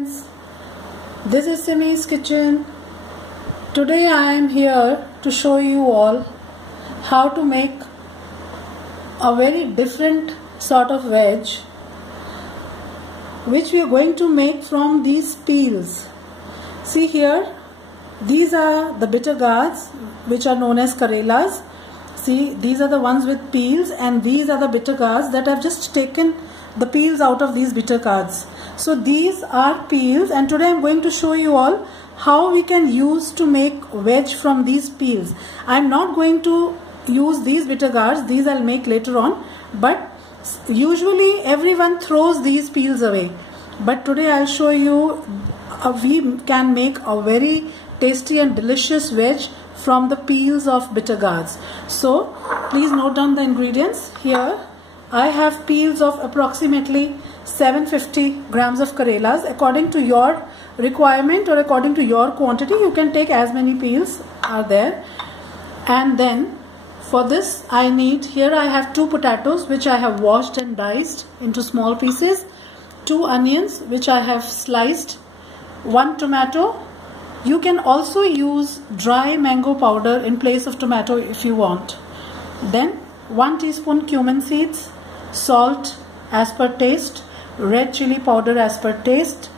This is Simi's kitchen. Today I am here to show you all how to make a very different sort of veg, which we are going to make from these peels. See here, these are the bitter gourds, which are known as Karelas. See, these are the ones with peels, and these are the bitter gourds that I've just taken the peels out of these bitter gourds. So these are peels, and today I'm going to show you all how we can use to make veg from these peels. I'm not going to use these bitter gourds, these I'll make later on, but usually everyone throws these peels away. But today I'll show you we can make a very tasty and delicious veg from the peels of bitter gourds. So please note down the ingredients. Here I have peels of approximately 750 grams of Karelas. According to your requirement or according to your quantity, you can take as many peels are there. And then for this I need, here I have 2 potatoes which I have washed and diced into small pieces, 2 onions which I have sliced, 1 tomato. You can also use dry mango powder in place of tomato if you want. Then 1 teaspoon cumin seeds, salt as per taste, red chili powder as per taste,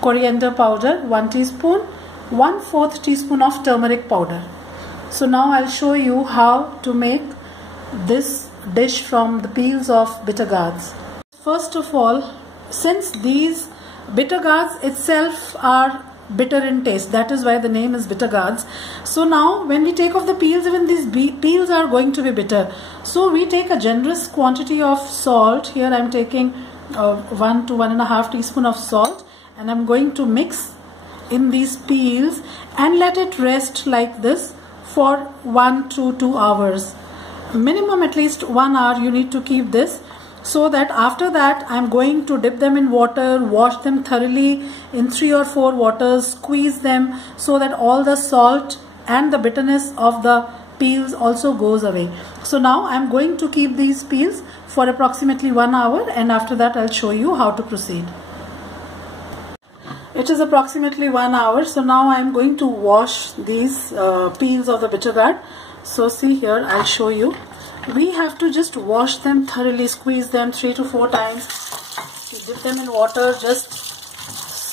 coriander powder 1 teaspoon, 1/4 teaspoon of turmeric powder. So now I'll show you how to make this dish from the peels of bitter gourds. First of all, since these bitter gourds itself are bitter in taste, that is why the name is bitter gourds. So now when we take off the peels, even these peels are going to be bitter. So we take a generous quantity of salt. Here I'm taking 1 to 1.5 teaspoon of salt, and I'm going to mix in these peels and let it rest like this for 1 to 2 hours. Minimum at least 1 hour you need to keep this, so that after that I'm going to dip them in water, wash them thoroughly in 3 or 4 waters, squeeze them so that all the salt and the bitterness of the peels also goes away. So now I'm going to keep these peels for approximately 1 hour, and after that I'll show you how to proceed. It is approximately 1 hour. So now I'm going to wash these peels of the bitter gourd. So see here, I'll show you. We have to just wash them thoroughly, squeeze them 3 to 4 times. Dip them in water, just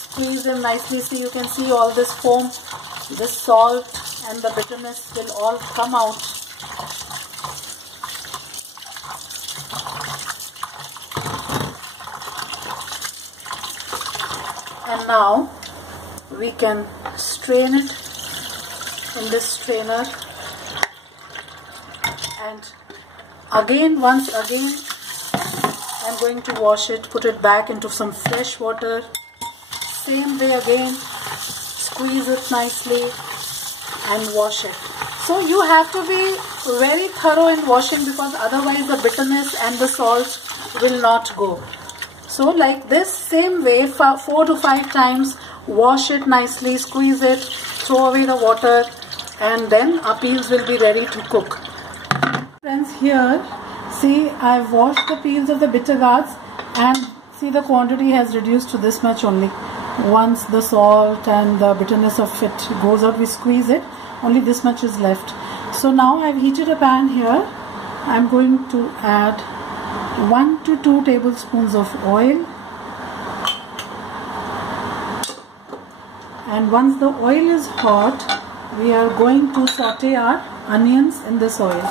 squeeze them nicely. See, you can see all this foam, this salt and the bitterness will all come out. And now we can strain it in this strainer, and again, once again, I'm going to wash it, put it back into some fresh water. Same way again, squeeze it nicely and wash it. So you have to be very thorough in washing, because otherwise the bitterness and the salt will not go. So like this, same way, 4 to 5 times, wash it nicely, squeeze it, throw away the water, and then our peels will be ready to cook. Friends, here, see, I've washed the peels of the bitter gourds, and see the quantity has reduced to this much only. Once the salt and the bitterness of it goes out, we squeeze it, only this much is left. So now I've heated a pan here. I'm going to add 1 to 2 tablespoons of oil, and once the oil is hot, we are going to saute our onions in this oil.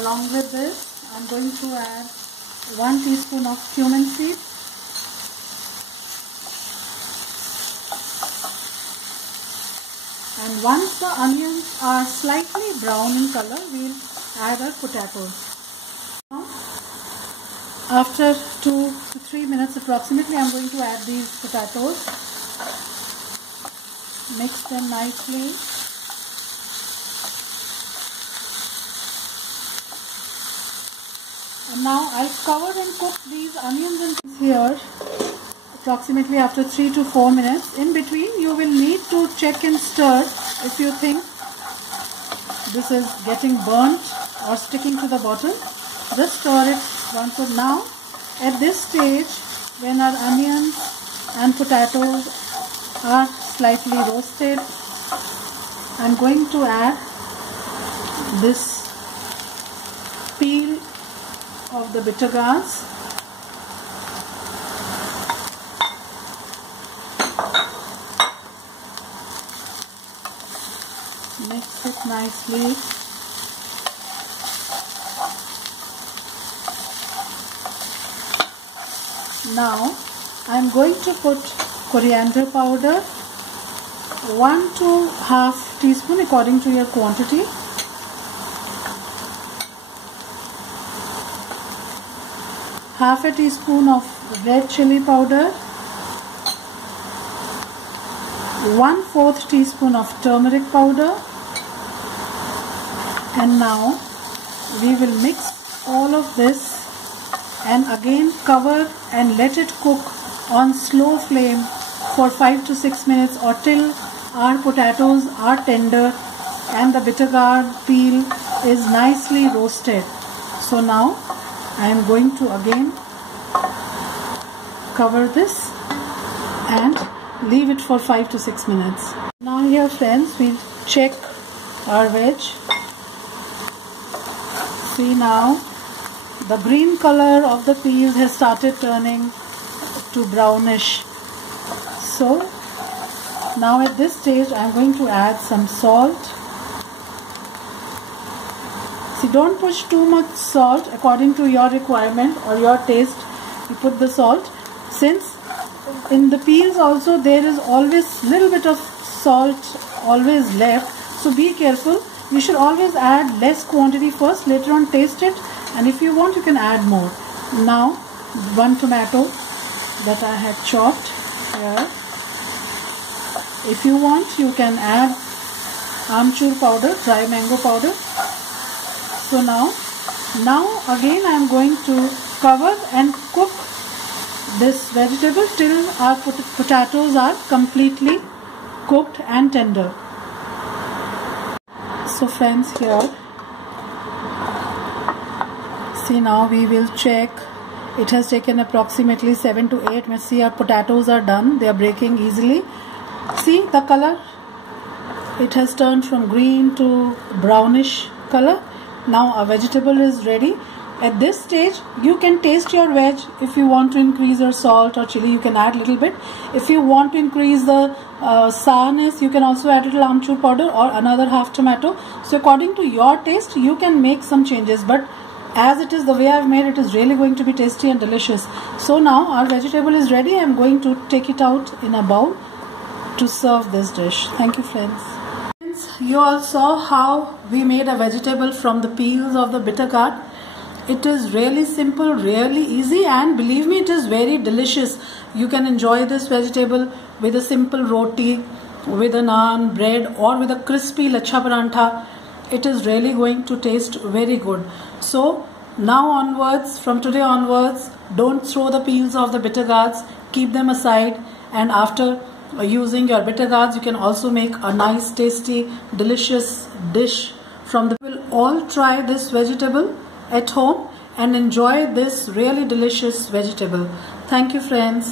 Along with this, I'm going to add 1 teaspoon of cumin seeds, and once the onions are slightly brown in color, we'll add our potatoes. After 2 to 3 minutes approximately, I'm going to add these potatoes, mix them nicely. And now I'll cover and cook these onions and here approximately after 3 to 4 minutes. In between, you will need to check and stir if you think this is getting burnt or sticking to the bottle, just stir it once. So now at this stage, when our onions and potatoes are slightly roasted, I'm going to add this peel of the bitter gourds. Mix it nicely. Now I'm going to put coriander powder, 1 to half teaspoon according to your quantity. Half a teaspoon of red chili powder, 1/4 teaspoon of turmeric powder, and now we will mix all of this and again cover and let it cook on slow flame for 5 to 6 minutes or till our potatoes are tender and the bitter gourd peel is nicely roasted. So now I am going to again cover this and leave it for 5 to 6 minutes. Now here friends, we'll check our veg. See now, the green color of the peas has started turning to brownish. So now at this stage I am going to add some salt. See, don't push too much salt. According to your requirement or your taste, you put the salt. Since in the peas also there is always little bit of salt always left, so be careful. You should always add less quantity first, later on taste it, and if you want you can add more. Now 1 tomato that I have chopped here. If you want you can add amchur powder, dry mango powder. So now again I am going to cover and cook this vegetable till our potatoes are completely cooked and tender. So friends, here see, now we will check. It has taken approximately 7 to 8 minutes. See, our potatoes are done. They are breaking easily. See the color, it has turned from green to brownish color. Now our vegetable is ready. At this stage you can taste your veg. If you want to increase your salt or chili, you can add a little bit. If you want to increase the sourness, you can also add a little amchur powder or another half tomato. So according to your taste you can make some changes, but as it is the way I have made, it is really going to be tasty and delicious. So now our vegetable is ready. I am going to take it out in a bowl to serve this dish. Thank you friends. You all saw how we made a vegetable from the peels of the bitter gourd. It is really simple, really easy, and believe me, it is very delicious. You can enjoy this vegetable with a simple roti, with a naan, bread, or with a crispy lachha parantha. It is really going to taste very good. So now onwards, from today onwards, don't throw the peels of the bitter gourds. Keep them aside, and after using your bitter gourds, you can also make a nice, tasty, delicious dish from the. We'll all try this vegetable at home and enjoy this really delicious vegetable. Thank you friends.